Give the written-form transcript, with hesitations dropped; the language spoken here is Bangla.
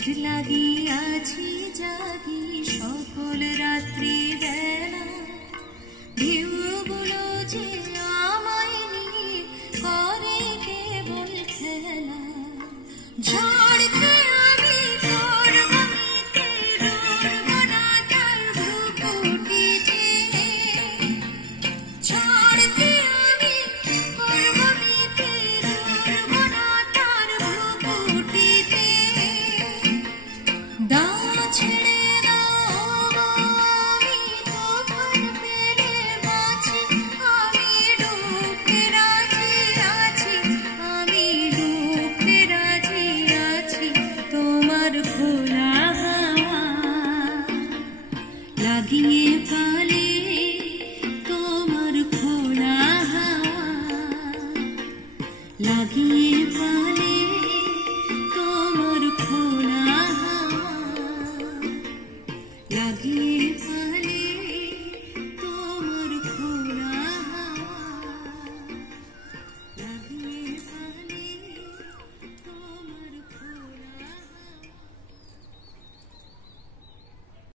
স্থির লাগিয়াছি জাগি সকল রাত্রি বেলা, ঢেউগুলো যে আমায় নিয়ে করে কেবল খেলা। ঝড়কে আমি করব মিতে, রুড়ব না তার ভ্রুকুটিতে। ঝড়কে আমি করব মিতে, রুড়ব না তার ভ্রুকুটিতে। দাও ছেড়ে দাও আমি তুফান পেলে বাঁচি, আমি ডুবতে রাজি আছি, আমি ডুবতে রাজি আছি। তোমার খোলা হাওয়া লাগিয়ে পালে, তোমার খোলা হাওয়া লাগিয়ে পালে।